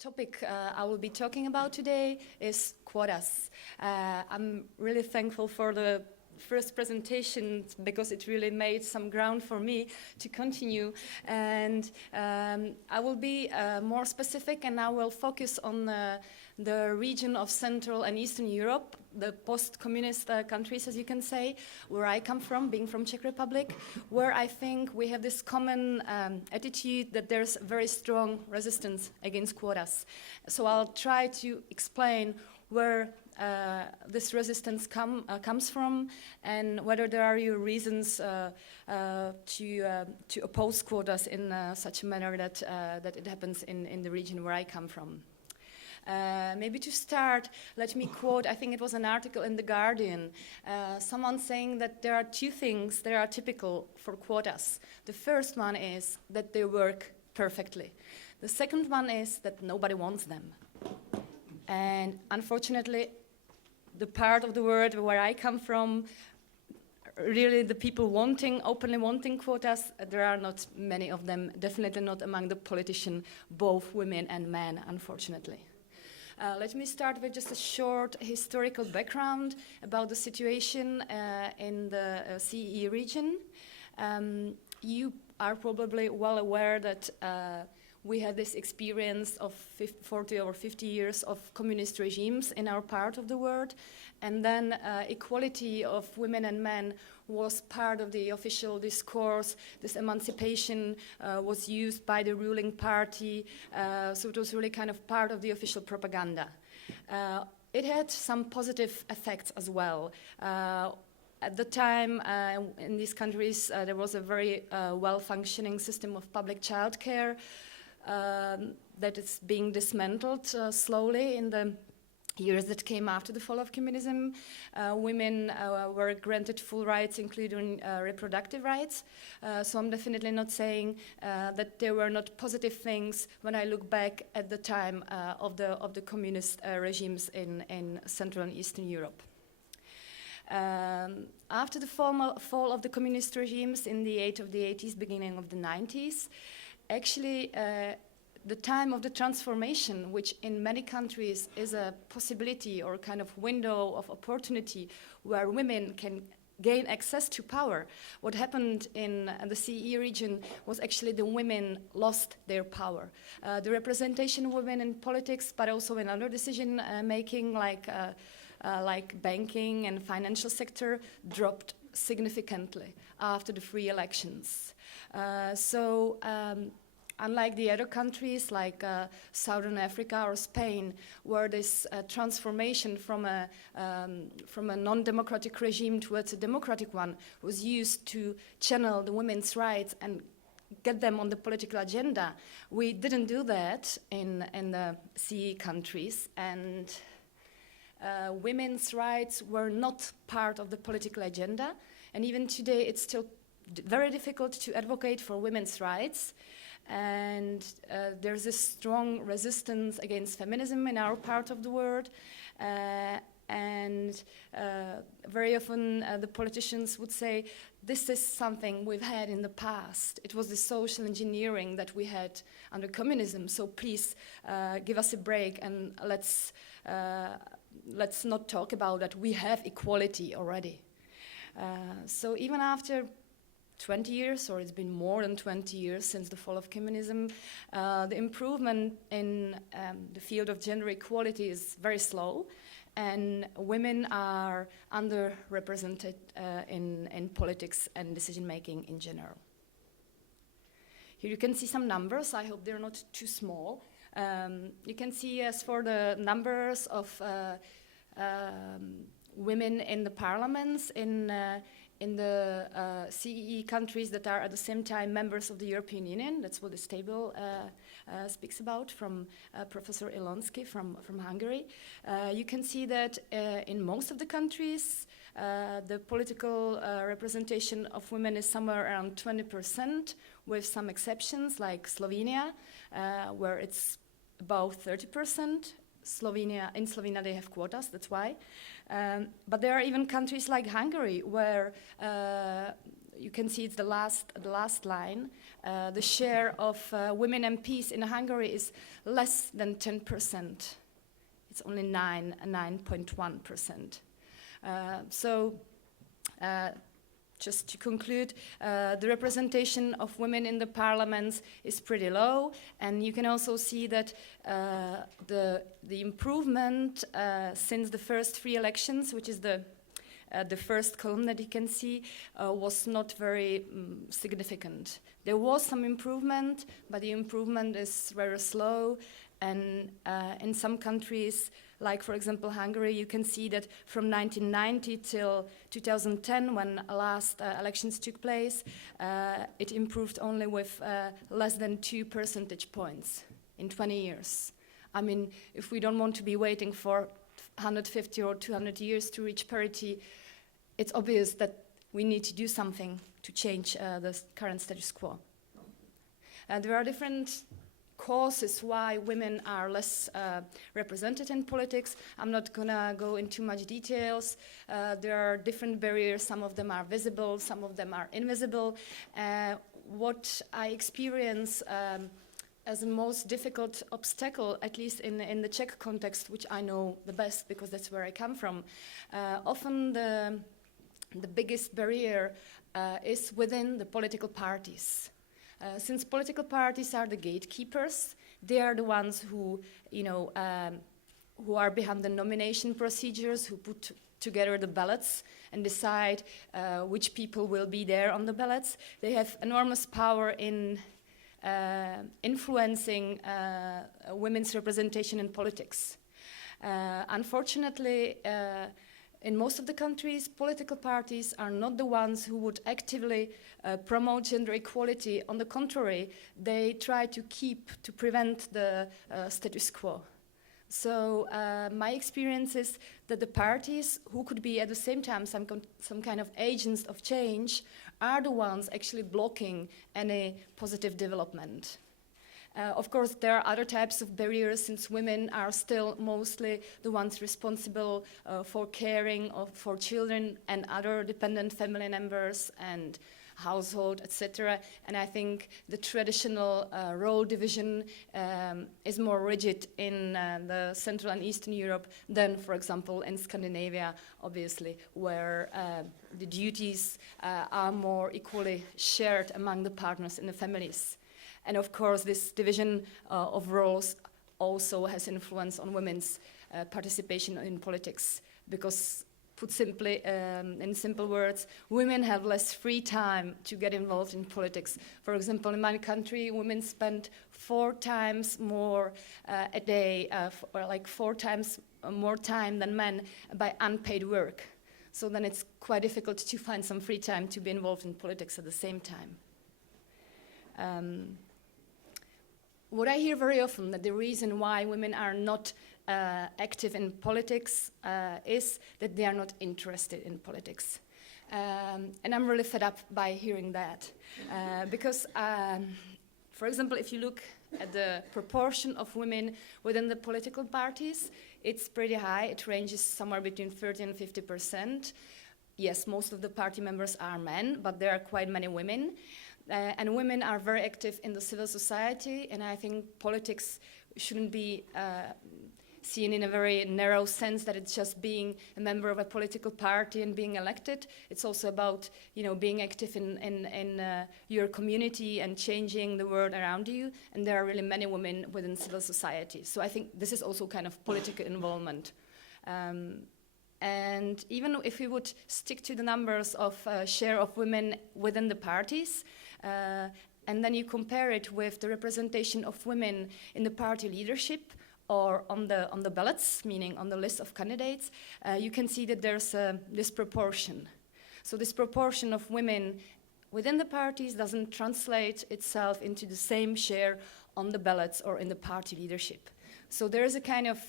topic I will be talking about today is quotas. I'm really thankful for the first presentation because it really made some ground for me to continue, and I will be more specific, and I will focus on the region of Central and Eastern Europe, the post-communist countries, as you can say, where I come from, being from Czech Republic, where I think we have this common attitude that there's very strong resistance against quotas. So I'll try to explain where this resistance comes from, and whether there are reasons to oppose quotas in such a manner that it happens in the region where I come from. Maybe to start, let me quote, I think it was an article in The Guardian, someone saying that there are two things that are typical for quotas. The first one is that they work perfectly. The second one is that nobody wants them. And unfortunately, the part of the world where I come from, really the people openly wanting quotas, there are not many of them, definitely not among the politicians, both women and men, unfortunately. Let me start with just a short historical background about the situation in the CEE region. You are probably well aware that we had this experience of 40 or 50 years of communist regimes in our part of the world, and then equality of women and men was part of the official discourse. This emancipation was used by the ruling party, so it was really kind of part of the official propaganda. It had some positive effects as well. At the time, in these countries, there was a very well-functioning system of public childcare that is being dismantled slowly in the years that came after the fall of communism. Women were granted full rights, including reproductive rights. So I'm definitely not saying that there were not positive things when I look back at the time of the communist regimes in Central and Eastern Europe. After the fall of the communist regimes in the 80s, beginning of the 90s, actually, the time of the transformation, which in many countries is a possibility or kind of window of opportunity where women can gain access to power. What happened in the CEE region was actually the women lost their power. The representation of women in politics, but also in other decision making, like banking and financial sector, dropped significantly after the free elections. Unlike the other countries like Southern Africa or Spain, where this transformation from a non-democratic regime towards a democratic one was used to channel the women's rights and get them on the political agenda, we didn't do that in the CEE countries, and women's rights were not part of the political agenda. And even today, it's still very difficult to advocate for women's rights. And there's a strong resistance against feminism in our part of the world. And very often the politicians would say, this is something we've had in the past. It was the social engineering that we had under communism, so please give us a break and let's not talk about that. We have equality already. So even after 20 years, or it's been more than 20 years since the fall of communism, the improvement in the field of gender equality is very slow, and women are underrepresented in politics and decision making in general. Here you can see some numbers. I hope they're not too small. You can see as for the numbers of women in the parliaments in the CEE countries that are at the same time members of the European Union. That's what this table speaks about, from Professor Ilonsky from Hungary. You can see that in most of the countries, the political representation of women is somewhere around 20%, with some exceptions like Slovenia, where it's about 30%. In Slovenia they have quotas, that's why. But there are even countries like Hungary where you can see it's the last line. The share of women MPs in Hungary is less than 10%. It's only 9.1%. Just to conclude, the representation of women in the parliaments is pretty low, and you can also see that the improvement since the first 3 elections, which is the first column that you can see, was not very significant. There was some improvement, but the improvement is very slow, and in some countries, like for example Hungary, you can see that from 1990 till 2010, when last elections took place, it improved only with less than 2 percentage points in 20 years. I mean, if we don't want to be waiting for 150 or 200 years to reach parity, it's obvious that we need to do something to change the current status quo. There are different causes why women are less represented in politics. I'm not gonna go into much details. There are different barriers. Some of them are visible, some of them are invisible. What I experience as the most difficult obstacle, at least in the Czech context, which I know the best because that's where I come from, often the biggest barrier is within the political parties. Since political parties are the gatekeepers, they are the ones who, who are behind the nomination procedures, who put together the ballots and decide which people will be there on the ballots. They have enormous power in influencing women's representation in politics. Unfortunately, in most of the countries, political parties are not the ones who would actively promote gender equality. On the contrary, they try to prevent the status quo. So my experience is that the parties, who could be at the same time some kind of agents of change, are the ones actually blocking any positive development. Of course, there are other types of barriers, since women are still mostly the ones responsible for caring for children and other dependent family members and household, etc. And I think the traditional role division is more rigid in the Central and Eastern Europe than, for example, in Scandinavia, obviously, where the duties are more equally shared among the partners in the families. And of course, this division of roles also has influence on women's participation in politics, because, put simply, in simple words, women have less free time to get involved in politics. For example, in my country, women spend 4 times more a day, or like 4 times more time than men by unpaid work. So then it's quite difficult to find some free time to be involved in politics at the same time. What I hear very often, that the reason why women are not active in politics is that they are not interested in politics. And I'm really fed up by hearing that. Because, for example, if you look at the proportion of women within the political parties, it's pretty high. It ranges somewhere between 30 and 50%. Yes, most of the party members are men, but there are quite many women. And women are very active in the civil society, and I think politics shouldn't be seen in a very narrow sense, that it's just being a member of a political party and being elected. It's also about, being active in your community and changing the world around you, and there are really many women within civil society. So I think this is also kind of political involvement. And even if we would stick to the numbers of share of women within the parties, and then you compare it with the representation of women in the party leadership or on the ballots, meaning on the list of candidates, you can see that there's a disproportion. So this proportion of women within the parties doesn't translate itself into the same share on the ballots or in the party leadership. So there is a kind of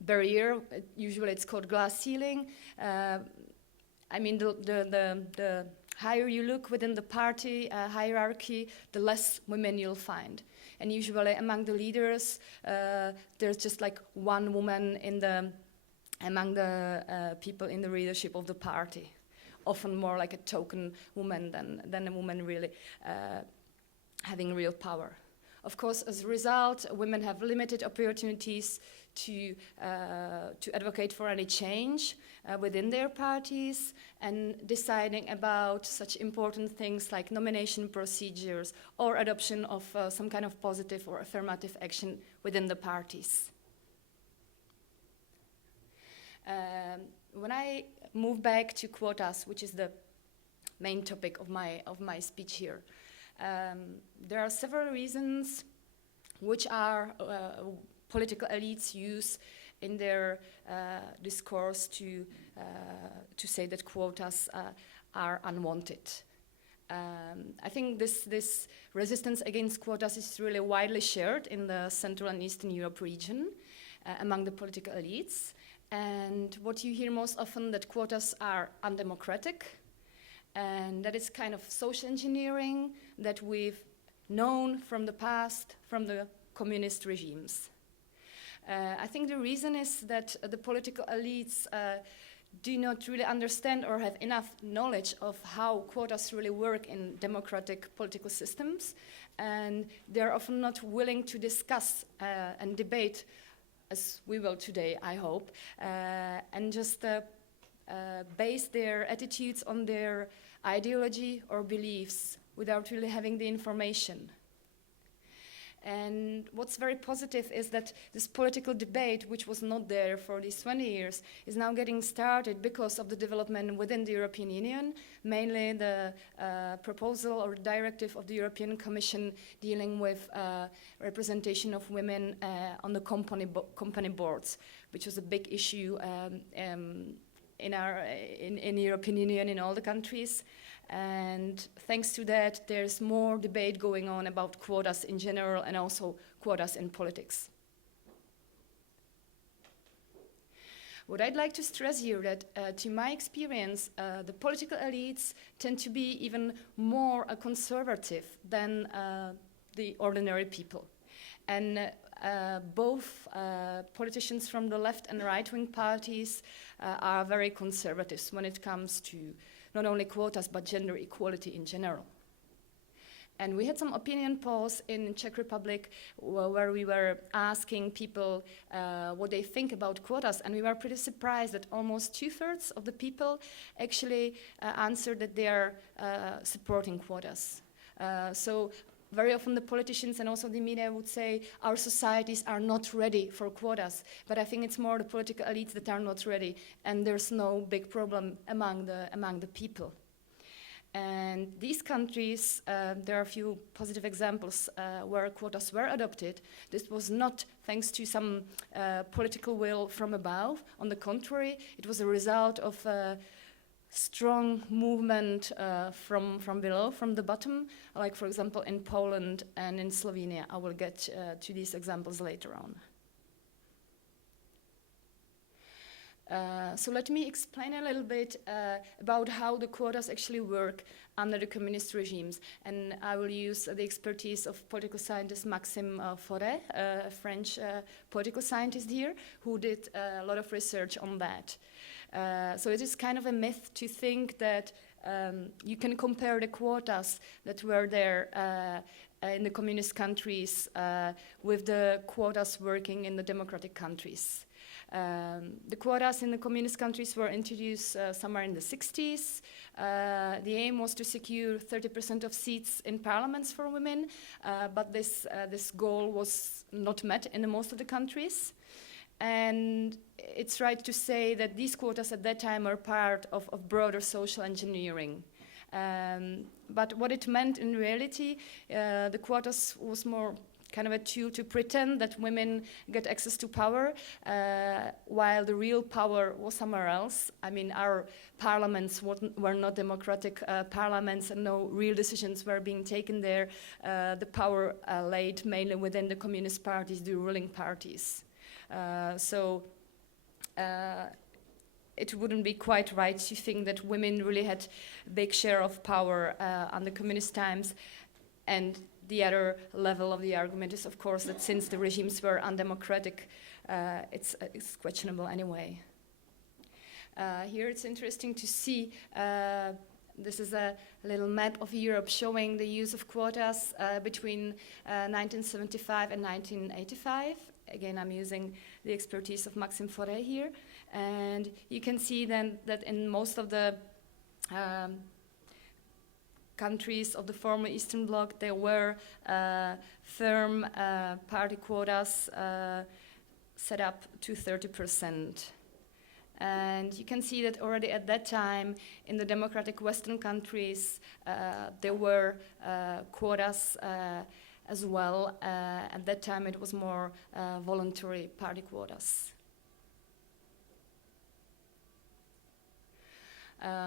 barrier. Usually it's called glass ceiling. I mean, the higher you look within the party hierarchy, the less women you'll find. And usually among the leaders, there's just like one woman among the people in the leadership of the party. often more like a token woman than a woman really having real power. Of course, as a result, women have limited opportunities to advocate for any change within their parties and deciding about such important things like nomination procedures or adoption of some kind of positive or affirmative action within the parties. When I move back to quotas, which is the main topic of my speech here, there are several reasons which are political elites use in their discourse to say that quotas are unwanted. I think this resistance against quotas is really widely shared in the Central and Eastern Europe region among the political elites. And what you hear most often, that quotas are undemocratic, and that is kind of social engineering that we've known from the past, from the communist regimes. I think the reason is that the political elites do not really understand or have enough knowledge of how quotas really work in democratic political systems, and they're often not willing to discuss and debate, as we will today, I hope, and just base their attitudes on their ideology or beliefs without really having the information. And what's very positive is that this political debate, which was not there for these 20 years, is now getting started because of the development within the European Union, mainly the proposal or directive of the European Commission dealing with representation of women on the company boards, which was a big issue in the European Union in all the countries. And thanks to that, there's more debate going on about quotas in general and also quotas in politics. What I'd like to stress here that, to my experience, the political elites tend to be even more conservative than the ordinary people. And both politicians from the left and right-wing parties are very conservative when it comes to not only quotas, but gender equality in general. And we had some opinion polls in Czech Republic where we were asking people what they think about quotas, and we were pretty surprised that almost 2/3 of the people actually answered that they are supporting quotas. So very often the politicians and also the media would say our societies are not ready for quotas, but I think it's more the political elites that are not ready, and there's no big problem among the people. And these countries, there are a few positive examples where quotas were adopted. This was not thanks to some political will from above. On the contrary, it was a result of strong movement from below, from the bottom, like for example in Poland and in Slovenia. I will get to these examples later on. So let me explain a little bit about how the quotas actually work under the communist regimes. And I will use the expertise of political scientist Maxime Faure, a French political scientist here, who did a lot of research on that. So it is kind of a myth to think that you can compare the quotas that were there in the communist countries with the quotas working in the democratic countries. The quotas in the communist countries were introduced somewhere in the 60s. The aim was to secure 30% of seats in parliaments for women, but this goal was not met in most of the countries. And it's right to say that these quotas at that time are part of broader social engineering. But what it meant in reality, the quotas was more kind of a tool to pretend that women get access to power, while the real power was somewhere else. I mean, our parliaments were not democratic parliaments, and no real decisions were being taken there. The power laid mainly within the communist parties, the ruling parties. So it wouldn't be quite right to think that women really had a big share of power under communist times. And the other level of the argument is, of course, that since the regimes were undemocratic, it's questionable anyway. Here it's interesting to see, this is a little map of Europe showing the use of quotas between 1975 and 1985. Again, I'm using the expertise of Maxime Fauré here. And you can see then that in most of the countries of the former Eastern Bloc, there were firm party quotas set up to 30%. And you can see that already at that time, in the democratic Western countries, there were quotas as well. At that time, it was more voluntary party quotas.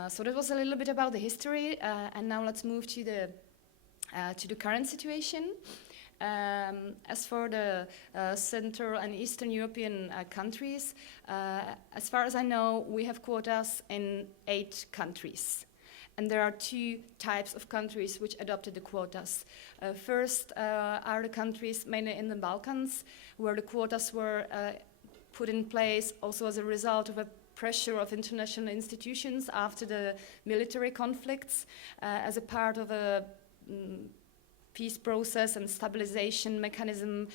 So that was a little bit about the history, and now let's move to the current situation. As for the Central and Eastern European countries, as far as I know, we have quotas in 8 countries. And there are 2 types of countries which adopted the quotas. First are the countries mainly in the Balkans, where the quotas were put in place also as a result of a pressure of international institutions after the military conflicts, as a part of a peace process and stabilization mechanism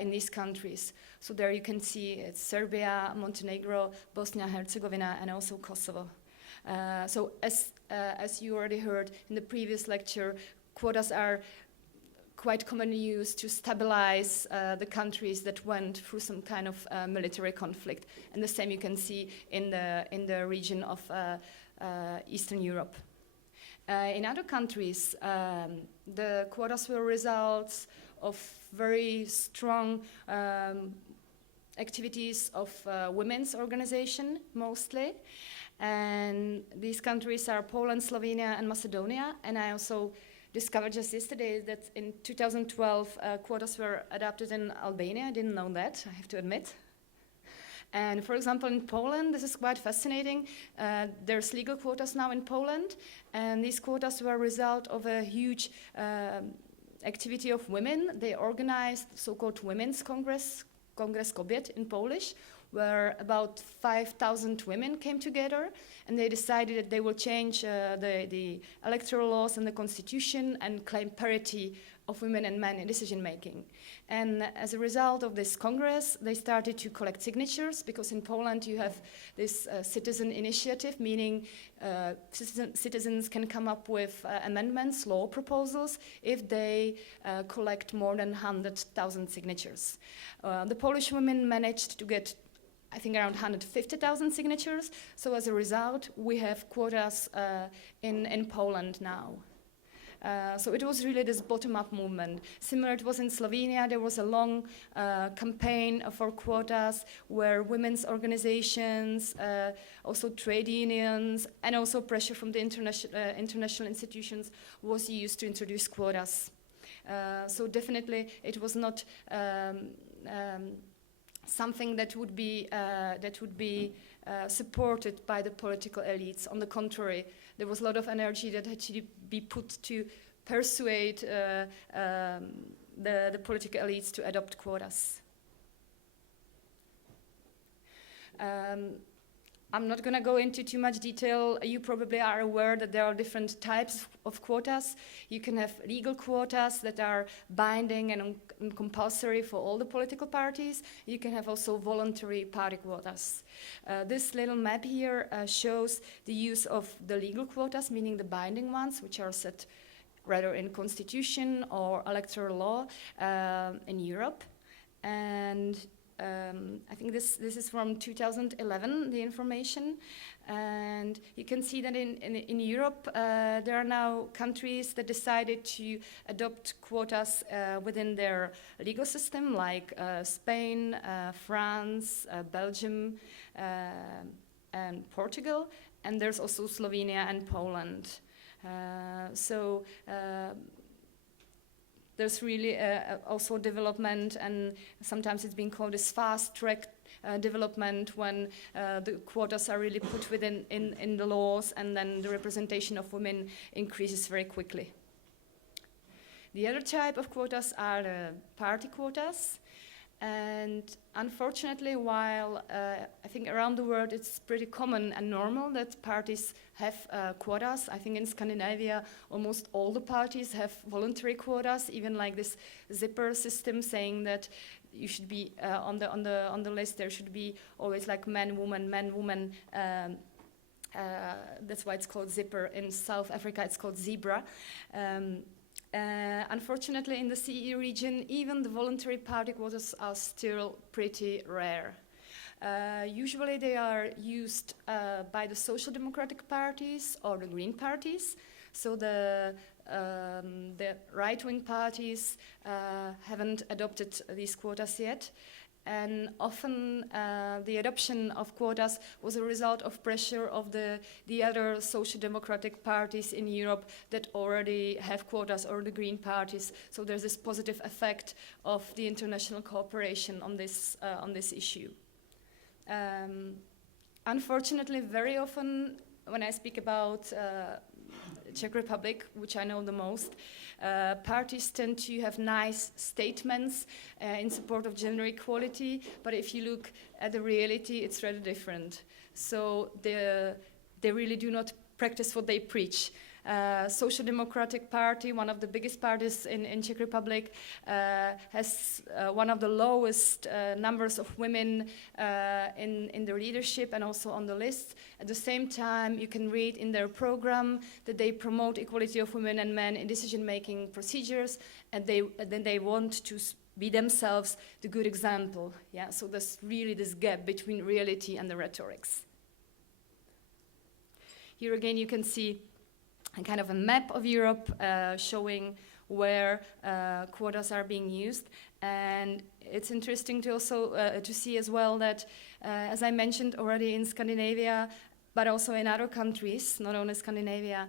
in these countries. So there you can see it's Serbia, Montenegro, Bosnia-Herzegovina, and also Kosovo. So as you already heard in the previous lecture, quotas are quite commonly used to stabilize the countries that went through some kind of military conflict. And the same you can see in the region of Eastern Europe. In other countries, the quotas were results of very strong activities of women's organization, mostly. And these countries are Poland, Slovenia, and Macedonia. And I also discovered just yesterday that in 2012, quotas were adopted in Albania. I didn't know that, I have to admit. And for example, in Poland, this is quite fascinating. There's legal quotas now in Poland, and these quotas were a result of a huge activity of women. They organized so-called Women's Congress, Kongres Kobiet in Polish, where about 5,000 women came together, and they decided that they will change the electoral laws and the constitution and claim parity of women and men in decision-making. And as a result of this Congress, they started to collect signatures, because in Poland you have this citizen initiative, meaning citizens can come up with amendments, law proposals, if they collect more than 100,000 signatures. The Polish women managed to get, I think, around 150,000 signatures. So as a result, we have quotas in Poland now. So it was really this bottom-up movement. Similar it was in Slovenia. There was a long campaign for quotas where women's organizations, also trade unions, and also pressure from the international institutions was used to introduce quotas. So definitely it was not something that would be supported by the political elites. On the contrary, there was a lot of energy that had to be put to persuade the political elites to adopt quotas. I'm not going to go into too much detail. You probably are aware that there are different types of quotas. You can have legal quotas that are binding and compulsory for all the political parties. You can have also voluntary party quotas. This little map here shows the use of the legal quotas, meaning the binding ones, which are set rather in constitution or electoral law in Europe. And I think this is from 2011, the information, and you can see that in Europe there are now countries that decided to adopt quotas within their legal system, like Spain, France, Belgium, and Portugal, and there's also Slovenia and Poland. There's really also development, and sometimes it's been called this fast-track development, when the quotas are really put within in the laws, and then the representation of women increases very quickly. The other type of quotas are party quotas. And unfortunately, while I think around the world it's pretty common and normal that parties have quotas, I think in Scandinavia almost all the parties have voluntary quotas, even like this zipper system saying that you should be on the list. There should be always like man, woman, man, woman. That's why it's called zipper. In South Africa, it's called zebra. Unfortunately, in the CE region, even the voluntary party quotas are still pretty rare. Usually they are used by the social democratic parties or the green parties. So the right-wing parties haven't adopted these quotas yet. And often the adoption of quotas was a result of pressure of the other social democratic parties in Europe that already have quotas, or the green parties. So there's this positive effect of the international cooperation on this issue. Unfortunately, very often when I speak about Czech Republic, which I know the most, parties tend to have nice statements in support of gender equality, but if you look at the reality, it's rather different. So they really do not practice what they preach. Social Democratic Party, one of the biggest parties in Czech Republic, has one of the lowest numbers of women in their leadership and also on the list. At the same time, you can read in their program that they promote equality of women and men in decision-making procedures, and then they want to be themselves the good example. Yeah, so there's really this gap between reality and the rhetorics. Here again, you can see a kind of a map of Europe showing where quotas are being used. And it's interesting to also to see as well that, as I mentioned already in Scandinavia, but also in other countries, not only Scandinavia,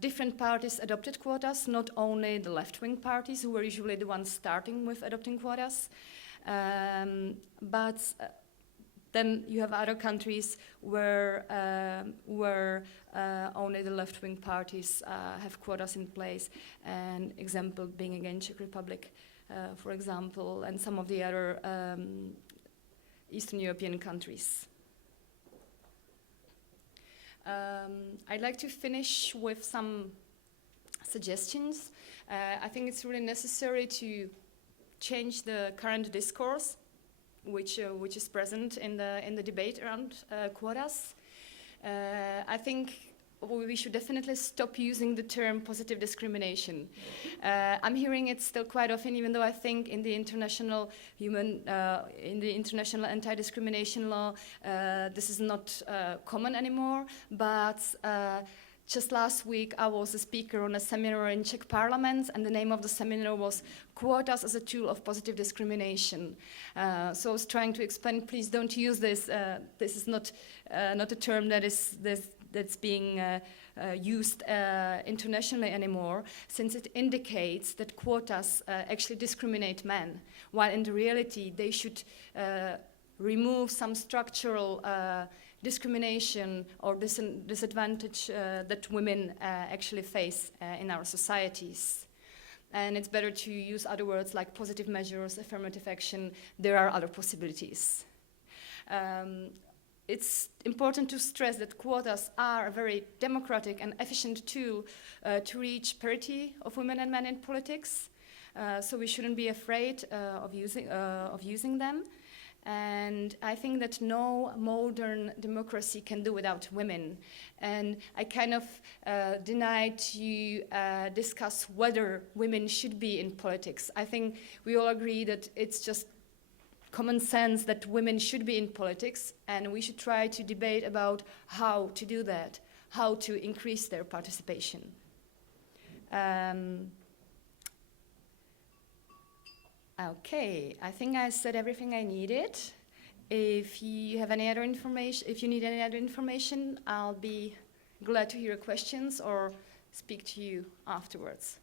different parties adopted quotas, not only the left-wing parties, who were usually the ones starting with adopting quotas, but then you have other countries where only the left-wing parties have quotas in place. And example being again Czech Republic, for example, and some of the other Eastern European countries. I'd like to finish with some suggestions. I think it's really necessary to change the current discourse, which is present in the debate around quotas. I think we should definitely stop using the term positive discrimination. I'm hearing it still quite often, even though I think in the international anti-discrimination law, this is not common anymore. But just last week, I was a speaker on a seminar in Czech Parliament, and the name of the seminar was "Quotas as a Tool of Positive Discrimination." So I was trying to explain, please don't use this. This is not a term that's being used internationally anymore, since it indicates that quotas actually discriminate men, while in the reality they should remove some structural discrimination or disadvantage that women actually face in our societies. And it's better to use other words like positive measures, affirmative action. There are other possibilities. It's important to stress that quotas are a very democratic and efficient tool to reach parity of women and men in politics. So we shouldn't be afraid of using them. And I think that no modern democracy can do without women. And I kind of deny to discuss whether women should be in politics. I think we all agree that it's just common sense that women should be in politics, and we should try to debate about how to do that, how to increase their participation. Okay, I think I said everything I needed. If you have any other information, if you need any other information, I'll be glad to hear questions or speak to you afterwards.